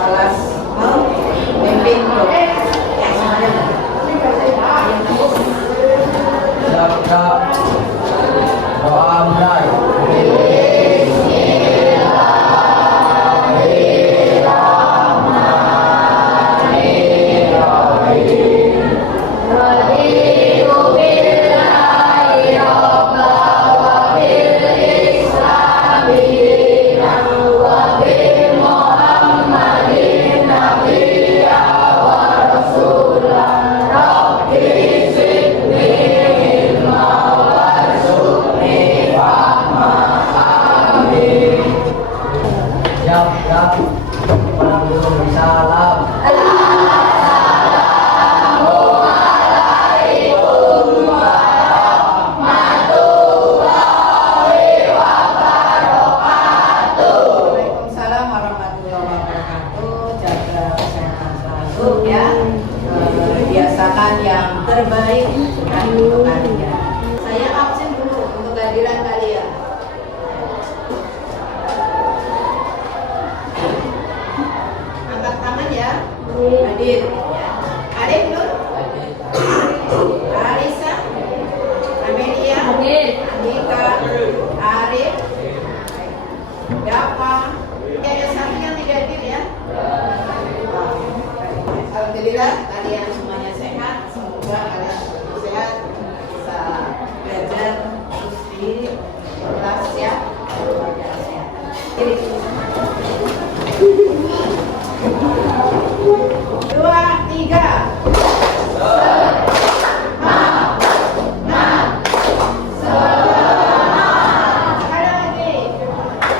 kelas memimpin grup. Ya, semuanya. Siap. Doa mulai. Siap. Salam. Waalaikumsalam warahmatullahi wabarakatuh. Jaga kesehatan selalu ya. Biasakan yang terbaik untuk kalian. Saya absen dulu untuk kehadiran kalian. Angkat tangan ya. Hadir. Ya. Arif Nur. Arisa. Amelia. Andika. Arif. Dapa. Ada satu yang tidak hadir ya. Alhamdulillah kalian semuanya sehat. Semoga kalian sehat, bisa belajar terus di kelas ya. Semoga sehat. Dua, tiga. Ada lagi.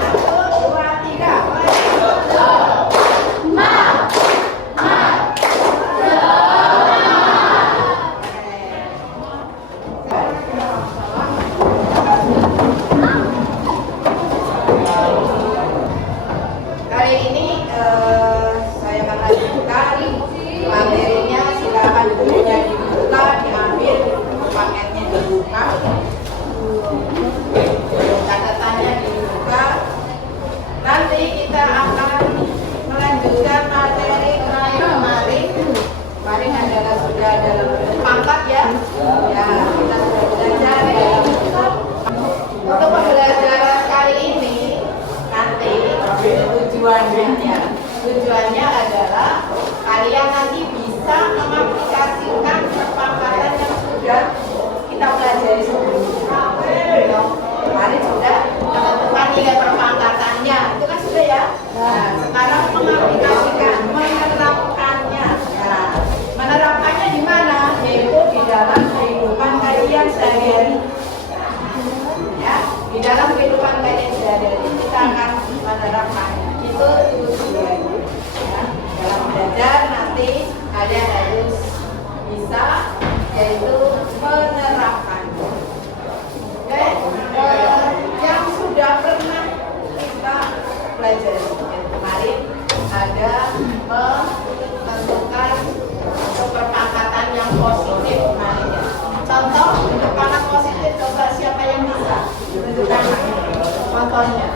Satu, dua, tiga. Kali ini saya akan lanjutkan materinya. Silakan bukunya dibuka, diambil, paketnya dibuka, catatannya dibuka. Nanti kita akan melanjutkan materi terakhir kemarin. Kemarin adalah sudah dalam bentuk pangkat ya. Ya, kita sudah belajar dalam bentuk. Untuk pembelajaran kali ini nanti tujuannya adalah kalian nanti bisa mengaplikasikan perpangkatan yang sudah kita pelajari sebelumnya. Kemarin sudah menentukan nilai perpangkatannya, itu kan sudah ya. Nah, sekarang mengaplikasikan, menerapkannya. Nah, menerapkannya di mana? Yaitu di dalam kehidupan kalian sehari-hari. Ya, di dalam kehidupan kalian sehari-hari kita akan menerapkannya. Itu tujuannya. Ya, dalam belajar nanti kalian harus bisa, yaitu menerapkannya. Oke, yang sudah pernah kita pelajari kemarin ada menentukan untuk perpangkatan yang positif kemarin ya. Contoh untuk pangkat positif, coba siapa yang bisa menentukan contohnya?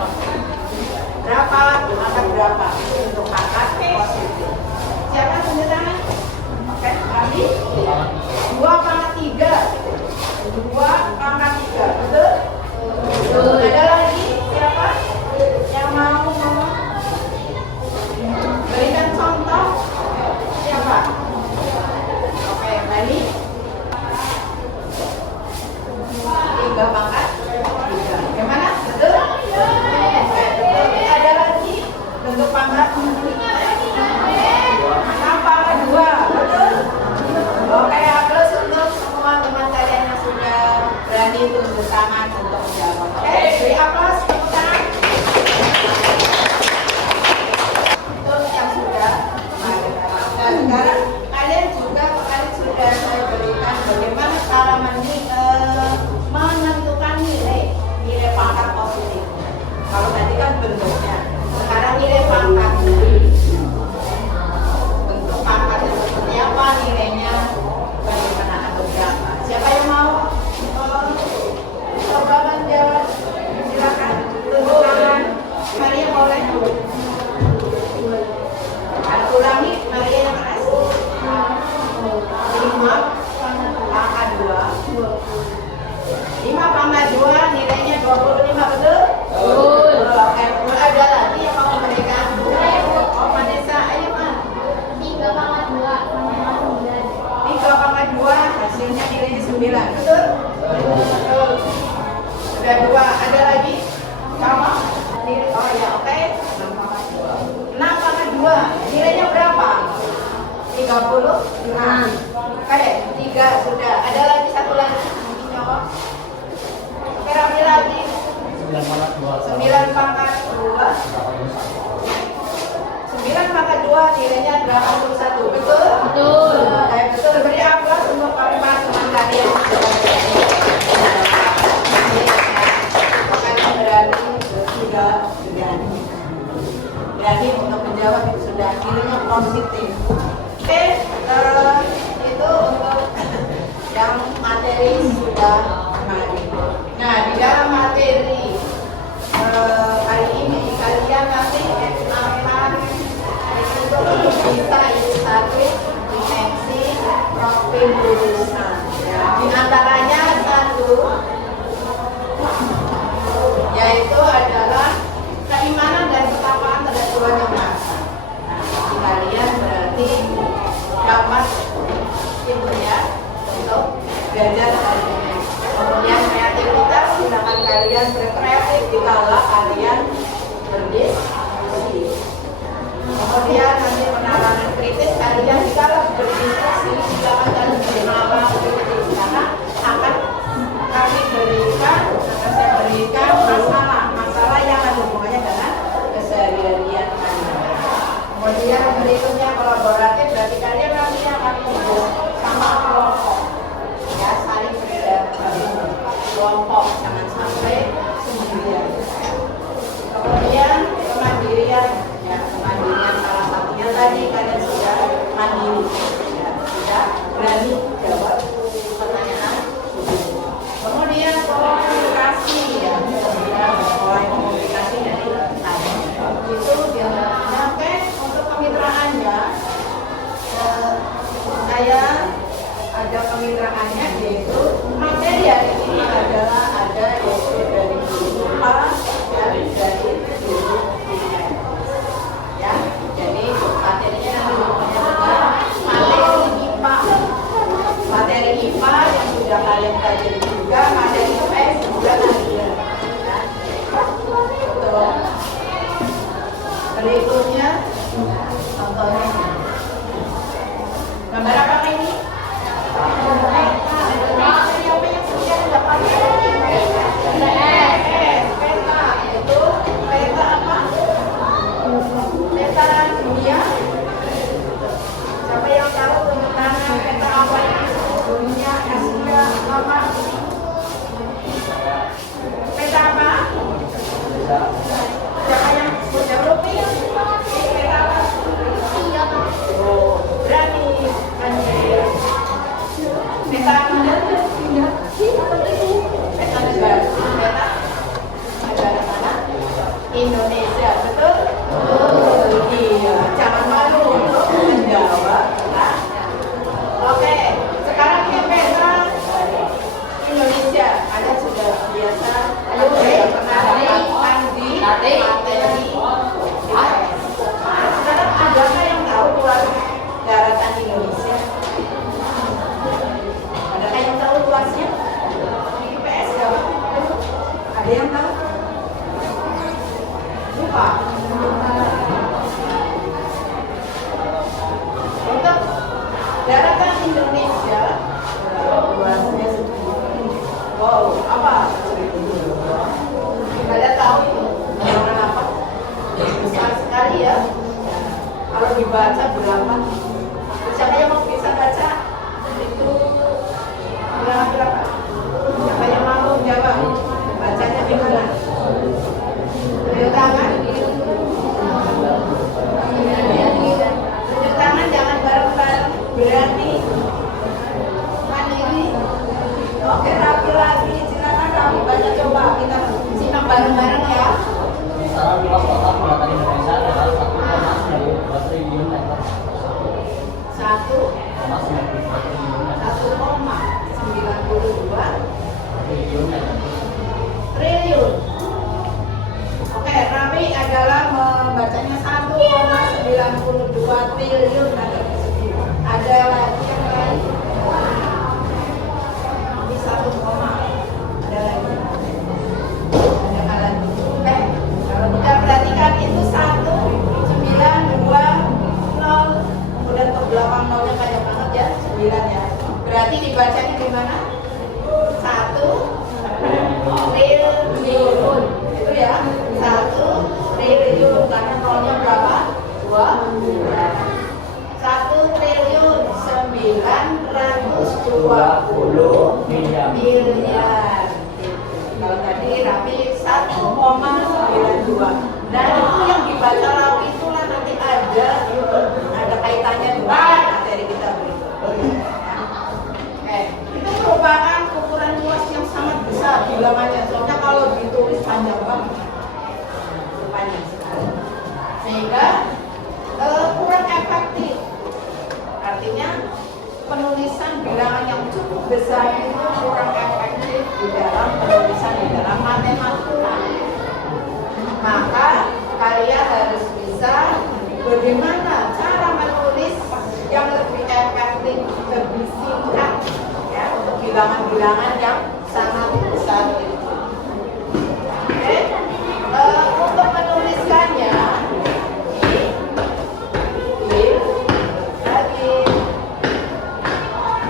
Berapa? Angkat berapa untuk pangkat positif? Siapa tunjuk tangan? Oke, kami 2/3. 2/3, betul? Betul. Ada lagi siapa yang mau ngomong? Berikan contoh. Siapa? Oke, Bani. 3/3. Gimana? Betul? Ada lagi bentuk pangkat 36. Oke, 3 sudah. Ada lagi satu lagi. Nyawa. Oke, rapi lagi. 9 pangkat 2. 9 pangkat 2 nilainya 81. Betul? Betul. Betul. Beri aplaus untuk teman-teman kalian. Kalian berarti sudah berani untuk menjawab itu sudah nilainya positif. Oke, itu untuk yang materi sudah kemarin. Nah, di dalam materi hari ini kalian nanti akan bisa ilustri dimensi profil lulusan. Ya. Di antaranya satu, yaitu adalah keimanan dan ketakwaan terhadap Tuhan Yang Maha Esa. Nah, kalian berarti dapat itu ya untuk belajar hari ini. Kemudian kreativitas, silakan kalian berkreatif dikala kalian berdiskusi. Kemudian nanti penalaran kritis, kalian dikala berdiskusi silakan kalian bernalar kritis karena akan kami berikan, akan saya berikan masalah yang ada hubungannya dengan keseharian kalian. Kemudian berikutnya kolaboratif, berarti kalian nanti akan kumpul sama kelompok, ya saling berdampingan kelompok, jangan sampai sendirian. Kemudian kemandirian, ya kemandirian salah satunya tadi kalian sudah mandiri, ya, sudah berani jawab pertanyaan. Kemudian komunikasi, ya komunikasi dari tadi itu diantaranya. Oke, untuk kemitraannya saya ada kemitraannya, yaitu materi hari ini adalah ada yaitu dari guru IPA dan dari guru IPS. Ya, jadi materinya nanti dengan materi IPA. Materi IPA yang sudah kalian pelajari juga, materi IPS juga ada. Ya. Betul. Berikutnya contohnya. Gambar apa ini? Peta, itu peta apa? Peta dunia. Siapa yang tahu tunjuk tangan peta apa ini? Dunia, Asia, apa? Peta apa? Siapa yang sudah rupi? Peta apa? Oh, berani Anjir. Peta negara. Peta negara. Peta negara mana? Indonesia, betul? Iya, jangan malu untuk menjawab. Nah. Oke, sekarang ini peta Indonesia. Ada sudah biasa. Ayo, penerapan di materi. Sekarang adakah yang tahu luas daratan Indonesia? Adakah yang tahu luasnya? IPS ya? Ada yang tahu? Lupa. Untuk daratan Indonesia luasnya wow, apa? Ada tahu ukuran apa? Besar sekali ya. Kalau dibaca berapa? Siapa yang mau bisa baca? Itu berapa? Siapa yang mau jawab? Bacanya gimana? Tunjuk tangan. Tunjuk tangan, jangan bareng-bareng. Berani. Mandiri. Oke, rapi lagi. Silakan kamu baca, coba kita simak bareng-bareng ya. Secara luas total buatan Indonesia adalah 1,92 triliun meter. 1,92 triliun. Oke, Rami adalah membacanya 1,92 triliun meter persegi. Ada lagi yang lain? Ini 1, ada lagi. Ada lagi. Oke, kalau kita perhatikan itu 1,920, kemudian untuk belakang 0 9 ya. Berarti dibacanya gimana? 1 triliun. Itu ya. 1 triliun karena nolnya berapa? 2. 1 triliun 920 miliar. Kalau tadi Raffi 1,92. Dan itu yang dibaca Rawi itulah nanti ada kaitannya dengan materi kita berikut. Itu merupakan ukuran luas yang sangat besar bilangannya. Soalnya kalau ditulis panjang banget, panjang sekali. Sehingga kurang efektif. Artinya penulisan bilangan yang cukup besar itu kurang efektif di dalam penulisan di dalam matematika. Maka kalian harus bisa bagaimana cara menulis yang lebih efektif, lebih singkat ya, untuk bilangan-bilangan yang sangat besar itu. Oke, untuk menuliskannya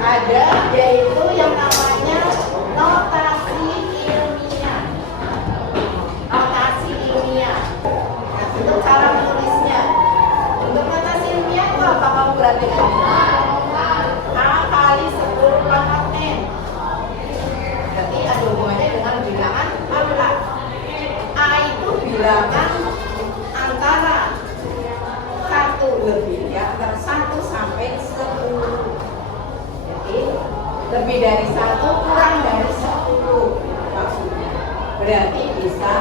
ada yaitu yang namanya notasi ilmiah. Notasi ilmiah. Nah, untuk cara menulisnya. Untuk notasi ilmiah itu apa kamu perhatikan? A kali 10 pangkat N. Berarti ada hubungannya dengan bilangan angka. A itu bilangan antara 1 lebih ya, antara 1 sampai 10. Lebih dari 1 kurang dari 10 maksudnya. Berarti bisa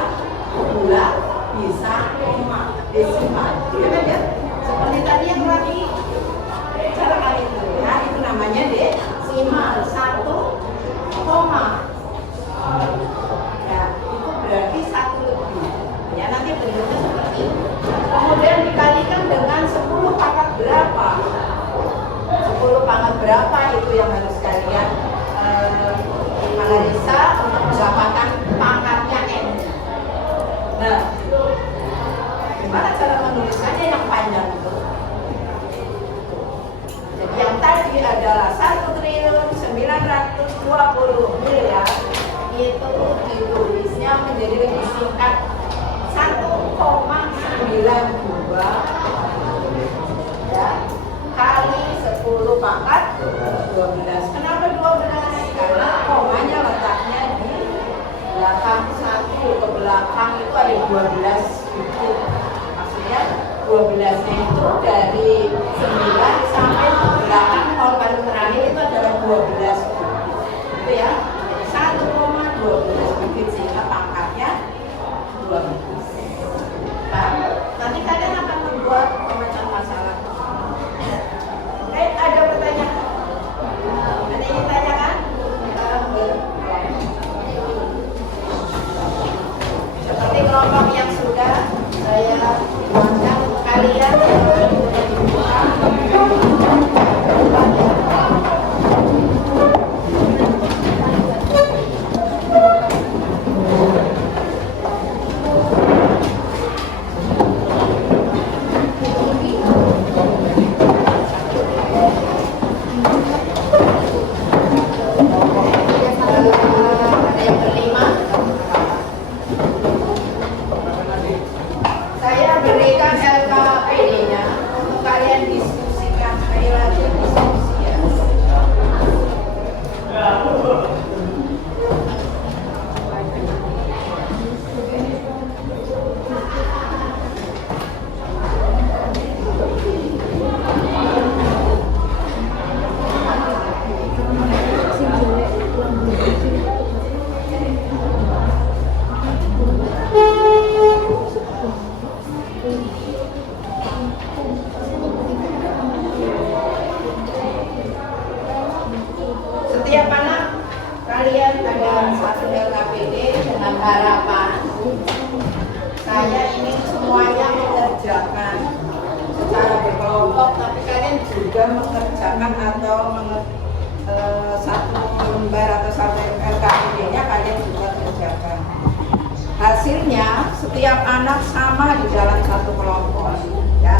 bulat, bisa koma, desimal. Ya kan ya? Seperti tadi yang lagi cara kali itu ya, itu namanya desimal 1 koma. Ya, itu berarti 1 lebih. Ya nanti bentuknya seperti itu. Kemudian dikalikan dengan 10 pangkat berapa? 10 pangkat berapa itu yang harus kalian analisa untuk mendapatkan pangkatnya N. Nah, gimana cara menuliskannya yang panjang itu? Jadi yang tadi adalah 1 triliun 920 miliar itu ditulisnya menjadi lebih singkat 1,92 ya, kali 10 pangkat 12. Kenapa 12? Karena komanya letaknya di belakang 1, ke belakang itu ada 12 gitu. Maksudnya 12-nya itu dari 9 sampai ke belakang kalau paling terakhir itu adalah 12 gitu ya. 1,12 bibit sehingga pangkatnya 12. Nah, nanti kalian akan membuat pemecahan masalah. Ada pertanyaan? Ada yang ditanyakan? Seperti kelompok yang sudah saya buatkan untuk kalian setiap anak kalian ada satu LKPD dengan harapan saya ingin semuanya mengerjakan secara berkelompok, tapi kalian juga mengerjakan atau satu lembar atau satu LKPD-nya kalian juga kerjakan. Hasilnya setiap anak sama di dalam satu kelompok ya,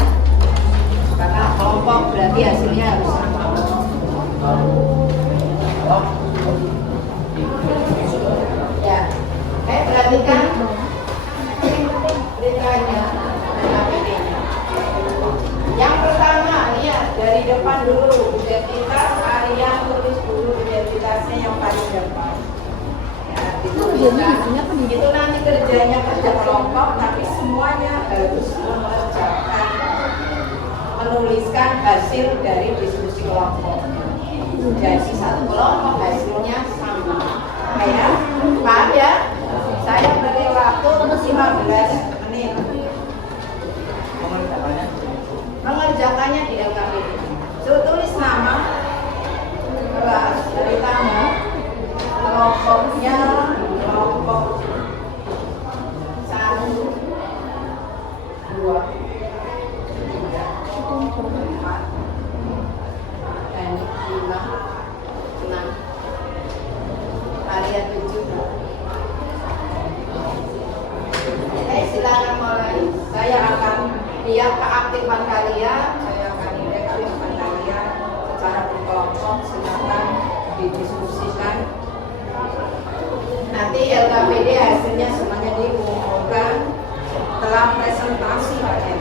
karena kelompok berarti hasilnya harus sama. depan dulu identitas, kalian tulis dulu identitasnya yang paling depan. Ya, dituliskan. Itu nanti kerjanya kerja kelompok, tapi semuanya harus mengerjakan, menuliskan hasil dari diskusi kelompok. Jadi satu kelompok hasilnya sama. Ya, paham ya? Saya beri waktu 15 menit. Mengerjakannya di LKPD. Tulis nama, kelas dari tamu, kelompoknya, kelompok 1, 2, 3, 4, dan 5, 6. Kalian 7. Silakan mulai. Saya akan lihat keaktifan kalian, saya akan lihat keaktifan kalian secara berkelompok. Silakan didiskusikan. Nanti LKPD hasilnya semuanya diumumkan setelah presentasi kalian.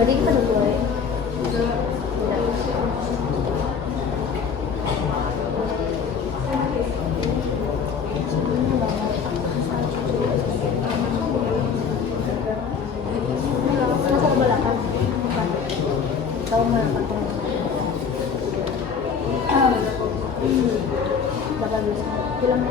Berarti kita udah mulai. Masa ke belakang? Bukan. Tahu nggak? 18 film.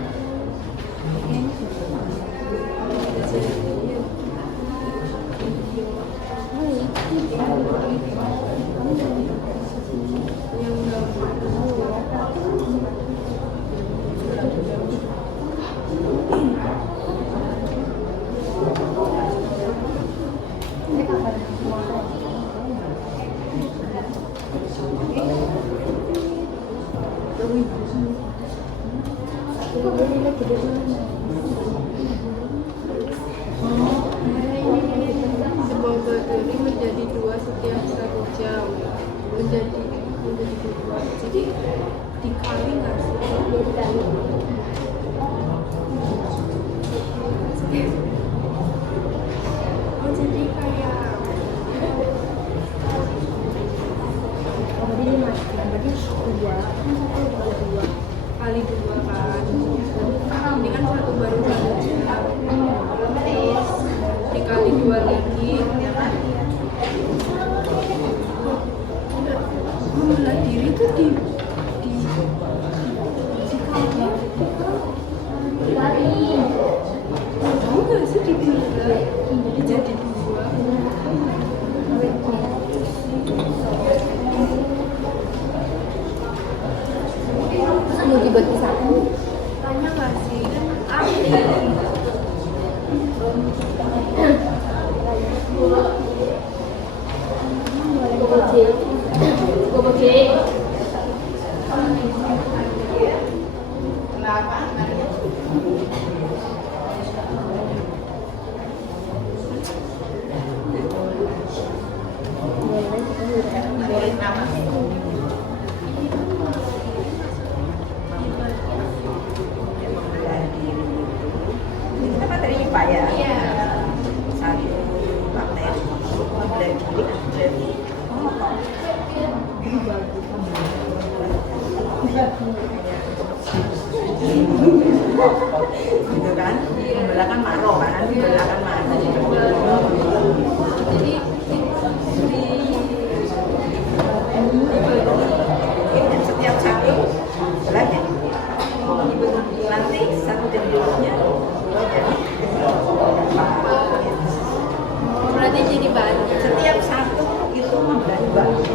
Sebuah materi menjadi 2 setiap 1 jam, menjadi 2, jadi dikali nggak sih? Dikali. Oh jadi kayak Berarti 5, berarti 2, kan 1 kali 2 kali 2 kan, ini kan 1 baru 1 jam, dikali 2 lagi, bela diri tuh dikali tahu nggak sih dibela jadi 2. Terus mau dibagi 1. Tanya nggak sih arti Gue bagi gitu kan, membelah kan makro kan, membelah kan makro. Jadi Setiap satu belahnya nanti satu jendulnya dua jadi berarti jadi banyak. setiap satu itu membelahnya banyak.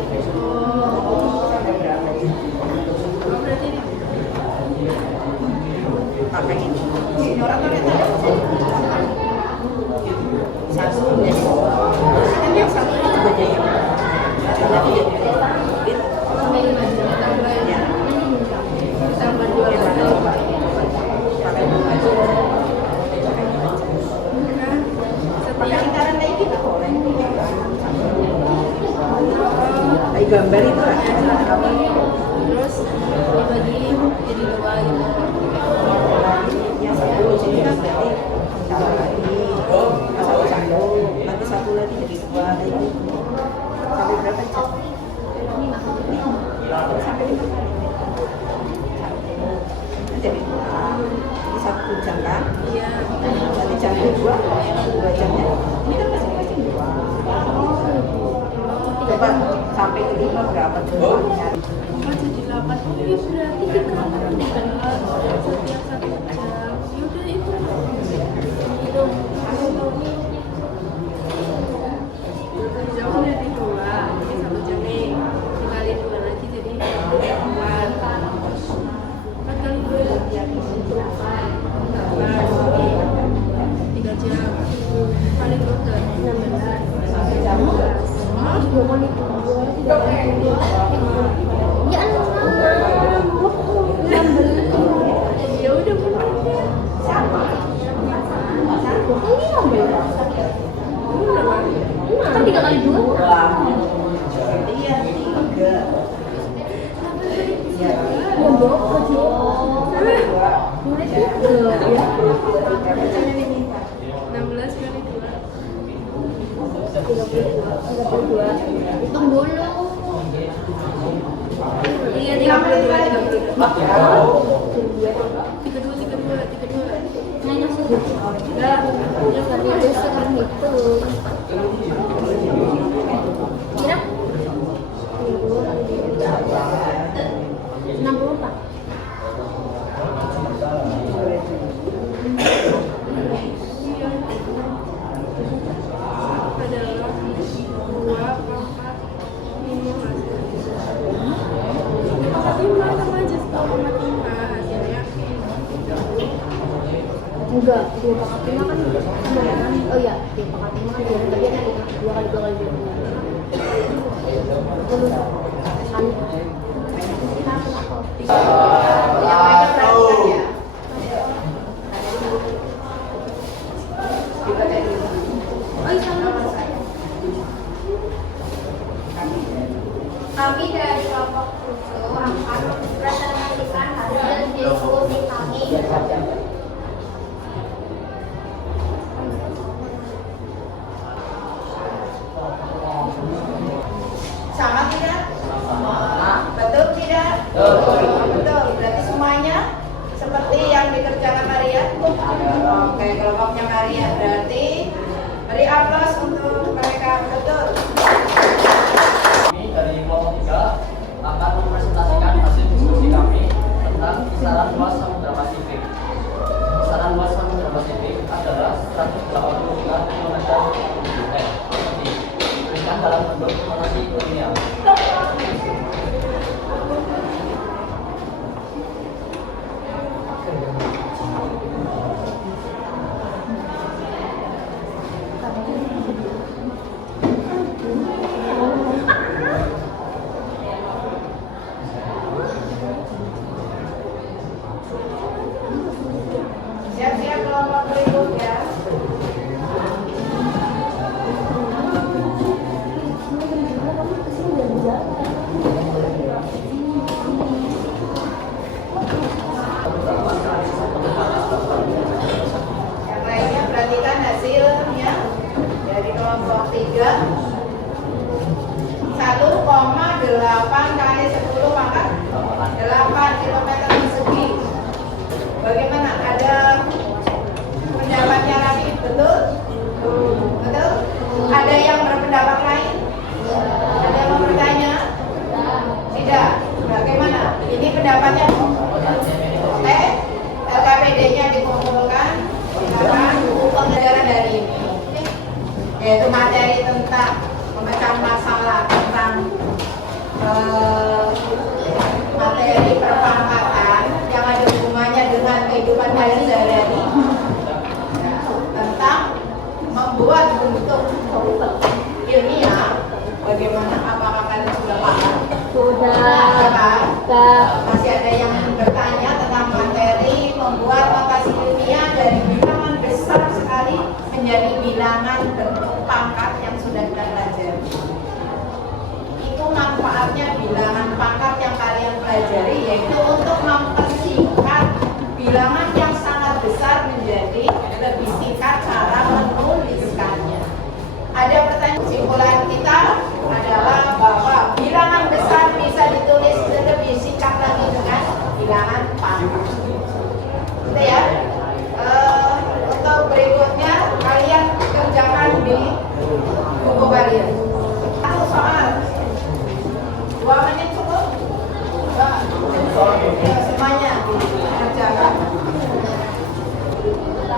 Sampai berapa ini? Oh, berarti Pakai ini. Sini orang kan lihat ada satu jadi kan yang satu ini juga jadi jadi ya tambah dua ya mana coba pakai bunga aja pakai lingkaran kayak gitu boleh kayak gambar itu lah apa terus dibagi jadi dua gitu. yang satu sini kan berarti tambah lagi satu nanti satu lagi jadi dua kayak gitu sampai berapa jam sampai 5 kali jadi ini 1 jam kan Iya. nanti jam 2 jamnya ini kan masing-masing 2 coba sampai ke 5 berapa tuh Oh, jadi 8. Oh, ya berarti dikali setiap 1 jam. Yaudah itu. Minum. Jam dari 2. Ini 1 jam nih. Dikali 2 lagi jadi 4. 4 kali 2 3 jam. Kali 2 Ya anak ya udah bener ya. ini nambah. Kan 3 kali 2. iya 3 Nambah kecil. berapa 16 kali 32. Hitung dulu.2. Iya 32. 32. 32. Minus itu. Enggak. Tapi itu sekarang hitung. Kira 64. Adalah 2 pangkat 5 hasilnya. 5 sama aja 1,5 hasilnya. Enggak, 2 pangkat 5 kan sama kan? Oh iya, 2 pangkat 5 kan biar tadi ada 2 kali 2 kali 2. Terus kan Yang lainnya perhatikan ya. Dibaca dulu. Nama saya. Kami dari kelompok 7 akan mempresentasikan hasil diskusi kami. Sama tidak? Betul tidak? Betul. Berarti semuanya seperti yang dikerjakan Maria. Oke, kelompoknya Maria berarti beri aplaus untuk mereka. Betul. Kami dari kelompok 3 akan mempresentasikan hasil diskusi kami tentang kisaran luas Samudra Pasifik. Kisaran luas Samudra Pasifik adalah 183 km². Diberikan dalam bentuk notasi ilmiah. Siap-siap kelompok berikutnya. Yang lainnya perhatikan hasilnya dari kelompok 3. 1,8 kali 10 pangkat kilometer persegi. Bagaimana? Ada pendapatnya lagi? Betul? Betul? Ada yang berpendapat lain? Ada yang mau bertanya? Tidak. Bagaimana? Ini pendapatnya Oke, LKPD-nya dikumpulkan. Sekarang pembelajaran dari ini, yaitu materi tentang pemecahan masalah tentang materi perpangkatan yang ada hubungannya dengan kehidupan sehari-hari, tentang membuat bentuk ilmiah. Bagaimana? Apakah kalian sudah paham? Sudah. Masih ada yang bertanya tentang materi membuat notasi ilmiah dari bilangan besar sekali menjadi bilangan bentuk pangkat yang sudah kita pelajari. Itu manfaatnya bilangan pangkat yang kalian pelajari, yaitu untuk mempersingkat bilangan yang sangat besar menjadi lebih singkat cara menuliskannya. Ada pertanyaan? Kesimpulan kita adalah bahwa bilangan besar bisa ditulis lebih singkat lagi dengan bilangan pangkat. Gitu ya. Untuk berikutnya kalian kerjakan di buku kalian. Satu soal. 2 menit cukup? Ya, semuanya kerjakan.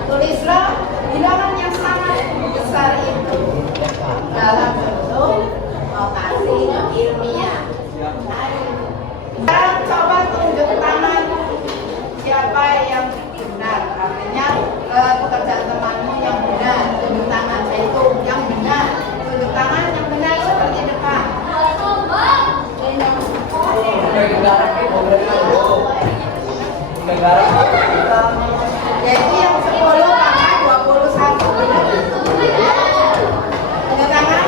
Tulislah bilangan yang sangat besar itu dalam bentuk notasi ilmiah. Sekarang coba tunjuk tangan siapa yang benar. Artinya pekerjaan temanmu yang benar. Tunjuk tangan, itu yang benar. Tunjuk tangan yang benar seperti depan. Yaitu yang 10 pangkat 21. Benar? Tunjuk tangan.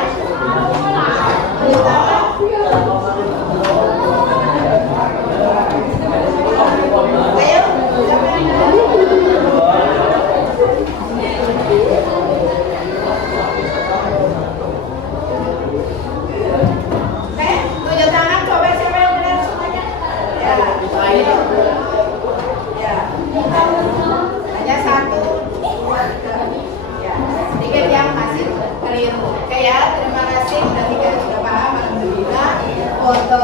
Tunjuk tangan. Ayo, siapa yang benar? Tunjuk tangan, coba siapa yang benar semuanya? Ya, ya. Hanya 1, 2, 3. Ya, sedikit yang masih keliru. Oke ya, terima kasih. Sudah 3 sudah paham. Alhamdulillah. Foto